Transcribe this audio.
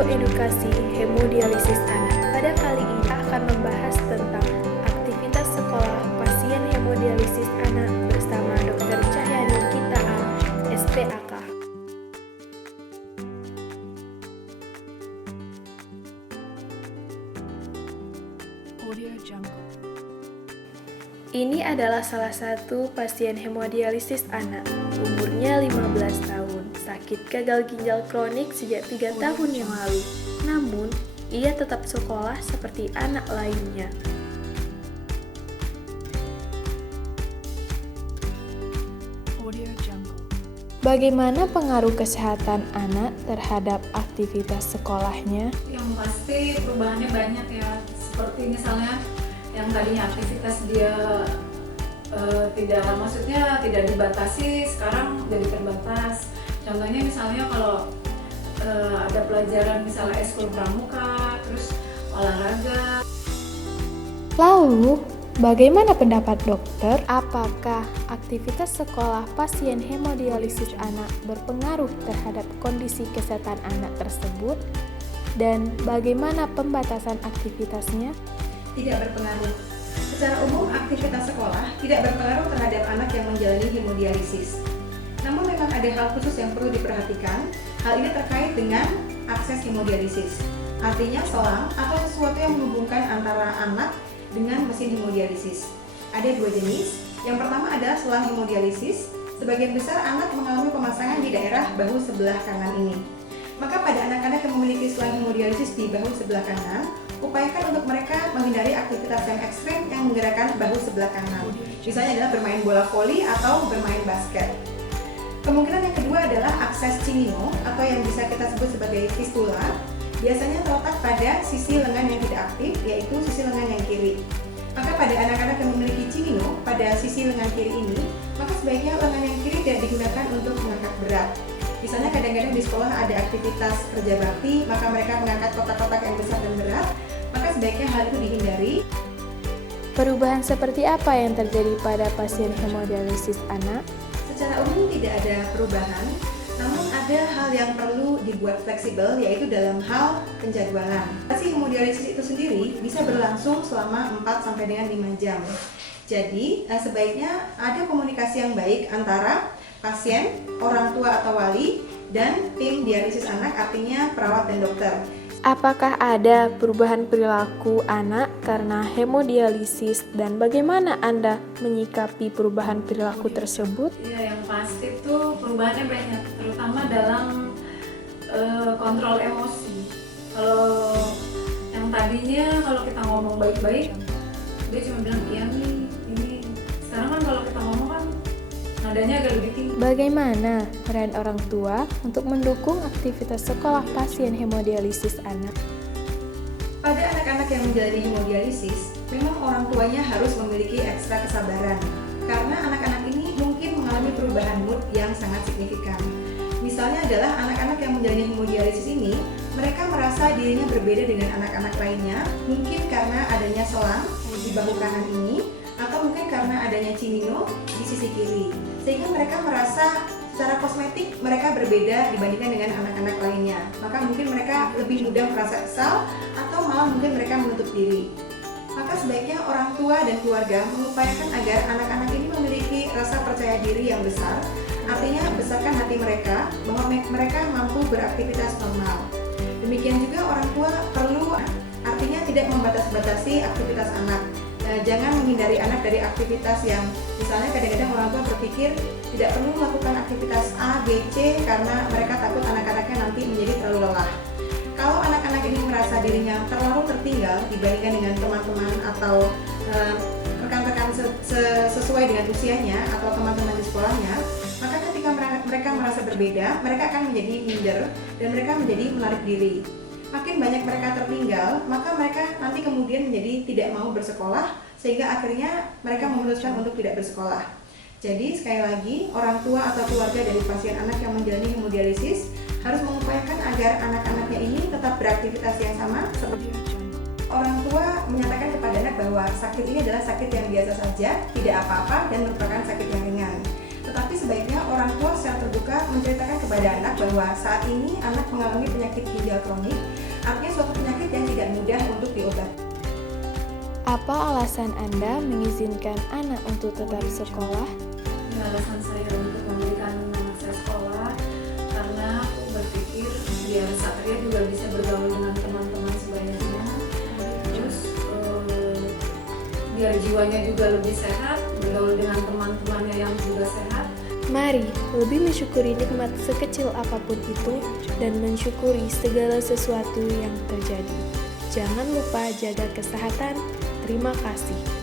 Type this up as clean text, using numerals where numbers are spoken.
Video edukasi hemodialisis anak. Pada kali ini akan membahas tentang aktivitas sekolah pasien hemodialisis anak bersama Dr. Cahyani Kitaan, SPAK. Ini adalah salah satu pasien hemodialisis anak, umurnya 15 tahun, sakit gagal ginjal kronik sejak 3 tahun yang lalu. Namun, ia tetap sekolah seperti anak lainnya. Bagaimana pengaruh kesehatan anak terhadap aktivitas sekolahnya? Yang pasti perubahannya banyak ya, seperti misalnya yang tadinya aktivitas dia tidak dibatasi, sekarang jadi terbatas. Contohnya misalnya kalau ada pelajaran misalnya ekskul pramuka, terus olahraga. Lalu, bagaimana pendapat dokter? Apakah aktivitas sekolah pasien hemodialisis anak berpengaruh terhadap kondisi kesehatan anak tersebut? Dan bagaimana pembatasan aktivitasnya? Tidak berpengaruh. Secara umum, aktivitas sekolah tidak berpengaruh terhadap anak yang menjalani hemodialisis. Namun memang ada hal khusus yang perlu diperhatikan. Hal ini terkait dengan akses hemodialisis. Artinya selang atau sesuatu yang menghubungkan antara anak dengan mesin hemodialisis. Ada dua jenis. Yang pertama adalah selang hemodialisis. Sebagian besar anak mengalami pemasangan di daerah bahu sebelah kanan ini. Maka pada anak-anak yang memiliki selang hemodialisis di bahu sebelah kanan, upayakan untuk mereka menghindari aktivitas yang ekstrim yang menggerakkan bahu sebelah kanan. Misalnya adalah bermain bola voli atau bermain basket. Kemungkinan yang kedua adalah akses cimino atau yang bisa kita sebut sebagai fistula. Biasanya terletak pada sisi lengan yang tidak aktif, yaitu sisi lengan yang kiri. Maka pada anak-anak yang memiliki cimino pada sisi lengan kiri ini, maka sebaiknya lengan yang kiri tidak digunakan untuk mengangkat berat. Misalnya kadang-kadang di sekolah ada aktivitas kerja bakti, maka mereka mengangkat kotak-kotak yang besar dan berat, maka sebaiknya hal itu dihindari. Perubahan seperti apa yang terjadi pada pasien hemodialisis anak? Secara umum tidak ada perubahan, namun ada hal yang perlu dibuat fleksibel, yaitu dalam hal penjadwalan. Operasi hemodialisis itu sendiri bisa berlangsung selama 4 sampai dengan 5 jam. Jadi, sebaiknya ada komunikasi yang baik antara pasien, orang tua atau wali, dan tim dialisis anak, artinya perawat dan dokter. Apakah ada perubahan perilaku anak karena hemodialisis dan bagaimana Anda menyikapi perubahan perilaku tersebut? Ya, yang pasti itu perubahannya banyak, terutama dalam kontrol emosi. Kalau yang tadinya kalau kita ngomong baik-baik, dia cuma bilang iya nih, ini. Sekarang kan kalau kita ngomong kan nadanya agak lebih tinggi. Bagaimana peran orang tua untuk mendukung aktivitas sekolah pasien hemodialisis anak? Pada anak-anak yang menjalani hemodialisis, memang orang tuanya harus memiliki ekstra kesabaran karena anak-anak ini mungkin mengalami perubahan mood yang sangat signifikan. Misalnya adalah anak-anak yang menjalani hemodialisis ini, mereka merasa dirinya berbeda dengan anak-anak lainnya, mungkin karena adanya selang di bahu kanan ini, atau mungkin karena adanya cimino di sisi kiri, sehingga mereka merasa secara kosmetik mereka berbeda dibandingkan dengan anak-anak lainnya. Maka mungkin mereka lebih mudah merasa kesal atau malah mungkin mereka menutup diri. Maka sebaiknya orang tua dan keluarga mengupayakan agar anak-anak ini memiliki rasa percaya diri yang besar. Artinya besarkan hati mereka bahwa mereka mampu beraktivitas normal. Demikian juga orang tua perlu artinya tidak membatasi aktivitas anak. Jangan menghindari anak dari aktivitas yang misalnya kadang-kadang orang tua berpikir tidak perlu melakukan aktivitas A, B, C karena mereka takut anak-anaknya nanti menjadi terlalu lelah. Kalau anak-anak ini merasa dirinya terlalu tertinggal dibandingkan dengan teman-teman atau rekan-rekan sesuai dengan usianya atau teman-teman di sekolahnya, maka ketika mereka merasa berbeda, mereka akan menjadi minder dan mereka menjadi menarik diri. Makin banyak mereka tertinggal, maka mereka nanti kemudian menjadi tidak mau bersekolah, sehingga akhirnya mereka memutuskan untuk tidak bersekolah. Jadi sekali lagi, orang tua atau keluarga dari pasien anak yang menjalani hemodialisis harus mengupayakan agar anak-anaknya ini tetap beraktivitas yang sama seperti orang tua menyatakan kepada anak bahwa sakit ini adalah sakit yang biasa saja, tidak apa-apa dan merupakan sakit yang ringan. Tetapi sebaiknya orang tua secara terbuka menceritakan kepada anak bahwa saat ini anak mengalami penyakit ginjal kronik, artinya suatu penyakit yang tidak mudah untuk diobati. Apa alasan Anda mengizinkan anak untuk tetap sekolah? Ini alasan saya untuk memberikan anak saya sekolah karena aku berpikir biar Satria juga bisa bergaul dengan teman-teman sebayanya, terus biar jiwanya juga lebih sehat, bergaul dengan teman-temannya yang juga sehat. Mari lebih mensyukuri nikmat sekecil apapun itu dan mensyukuri segala sesuatu yang terjadi. Jangan lupa jaga kesehatan. Terima kasih.